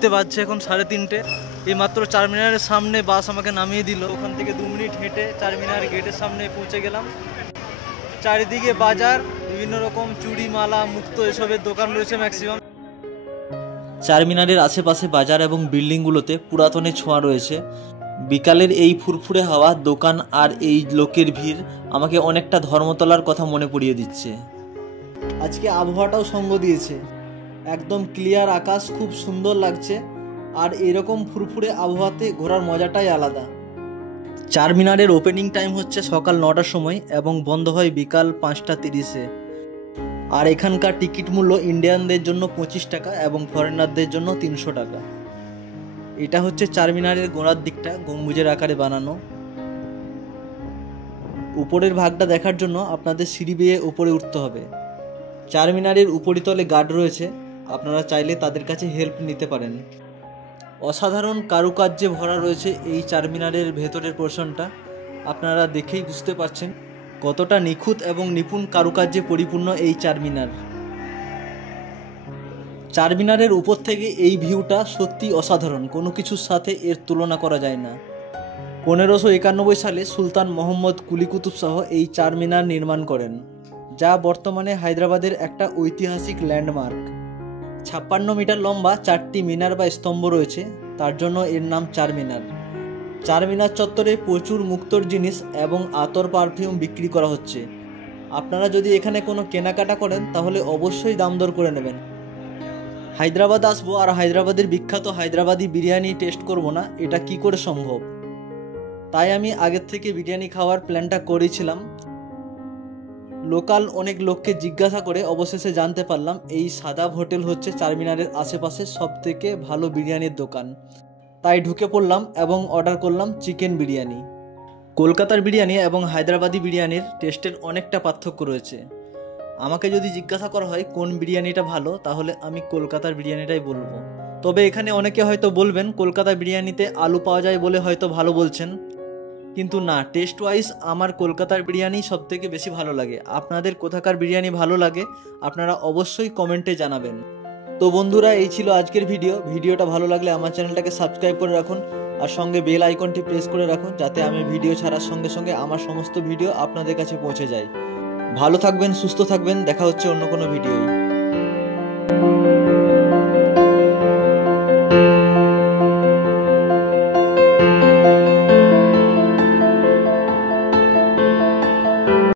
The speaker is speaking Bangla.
ঘড়িতে বাজছে এখন 3:30। এই মাত্র চারমিনারের সামনে বাস আমাকে নামিয়ে দিল। ওখান থেকে 2 মিনিট হেঁটে চারমিনার গেটের সামনে পৌঁছে গেলাম। চারিদিকে বাজার, বিভিন্ন রকম চুড়ি, মালা, মুক্ত এসবের দোকান রয়েছে ম্যাক্সিমাম। চারমিনারের আশেপাশে বাজার এবং বিল্ডিংগুলোতে পুরাতনের ছোঁয়া রয়েছে। বিকালের এই ফুরফুরে হাওয়া, দোকান আর এই লোকের ভিড় আমাকে অনেকটা ধর্মতলার কথা মনে পড়িয়ে দিচ্ছে। আজকে আবহাওয়াটাও সঙ্গ দিয়েছে, একদম ক্লিয়ার আকাশ, খুব সুন্দর লাগছে। আর এরকম ফুরফুরে আবহাওয়াতে ঘোরার মজাটাই আলাদা। চারমিনারের ওপেনিং টাইম হচ্ছে সকাল 9টার সময় এবং বন্ধ হয় বিকাল 5টা 30-এ। আর এখানকার টিকিট মূল্য ইন্ডিয়ানদের জন্য 25 টাকা এবং ফরেনারদের জন্য 300 টাকা। এটা হচ্ছে চারমিনারের গোড়ার দিকটা, গম্বুজের আকারে বানানো। উপরের ভাগটা দেখার জন্য আপনাদের সিঁড়ি বেয়ে উপরে উঠতে হবে। চারমিনারের উপরিতলে গার্ড রয়েছে, আপনারা চাইলে তাদের কাছে হেল্প নিতে পারেন। অসাধারণ কারুকার্যে ভরা রয়েছে এই চারমিনারের ভেতরের পোর্শনটা। আপনারা দেখেই বুঝতে পারছেন কতটা নিখুঁত এবং নিপুণ কারুকার্যে পরিপূর্ণ এই চারমিনার। চারমিনারের উপর থেকে এই ভিউটা সত্যি অসাধারণ, কোনো কিছুর সাথে এর তুলনা করা যায় না। 1591 সালে সুলতান মোহাম্মদ কুলি কুতুব শাহ এই চারমিনার নির্মাণ করেন, যা বর্তমানে হায়দ্রাবাদের একটা ঐতিহাসিক ল্যান্ডমার্ক। 56 মিটার লম্বা 4টি মিনার বা স্তম্ভ রয়েছে, তার জন্য এর নাম চারমিনার। চারমিনার চত্বরে প্রচুর মুক্তোর জিনিস এবং আতর পারফিউম বিক্রি করা হচ্ছে। আপনারা যদি এখানে কোনো কেনাকাটা করেন তাহলে অবশ্যই দাম দর করে নেবেন। হায়দ্রাবাদ আসবো আর হায়দ্রাবাদের বিখ্যাত হায়দ্রাবাদি বিরিয়ানি টেস্ট করব না, এটা কি করে সম্ভব? তাই আমি আগের থেকে বিরিয়ানি খাওয়ার প্ল্যানটা করেছিলাম। লোকাল অনেক লোককে জিজ্ঞাসা করে অবশেষে জানতে পারলাম এই সাদাব হোটেল হচ্ছে চারমিনারের আশেপাশে সবথেকে ভালো বিরিয়ানির দোকান। তাই ঢুকে পড়লাম এবং অর্ডার করলাম চিকেন বিরিয়ানি। কলকাতার বিরিয়ানি এবং হায়দ্রাবাদি বিরিয়ানির টেস্টের অনেকটা পার্থক্য রয়েছে। আমাকে যদি জিজ্ঞাসা করা হয় কোন বিরিয়ানিটা ভালো, তাহলে আমি কলকাতার বিরিয়ানিটাই বলবো। তবে এখানে অনেকে হয়তো বলবেন কলকাতা বিরিয়ানিতে আলু পাওয়া যায় বলে হয়তো ভালো বলছেন, কিন্তু না, টেস্ট ওয়াইজ আমার কলকাতার বিরিয়ানি সবথেকে বেশি ভালো লাগে। আপনাদের কোথাকার বিরিয়ানি ভালো লাগে আপনারা অবশ্যই কমেন্টে জানাবেন। তো বন্ধুরা, এই ছিল আজকের ভিডিওটা ভালো লাগলে আমার চ্যানেলটাকে সাবস্ক্রাইব করে রাখুন আর সঙ্গে বেল আইকনটি প্রেস করে রাখুন, যাতে আমি ভিডিও ছাড়ার সঙ্গে সঙ্গে আমার সমস্ত ভিডিও আপনাদের কাছে পৌঁছে যায়। ভালো থাকবেন, সুস্থ থাকবেন, দেখা হচ্ছে অন্য কোনো ভিডিওয়।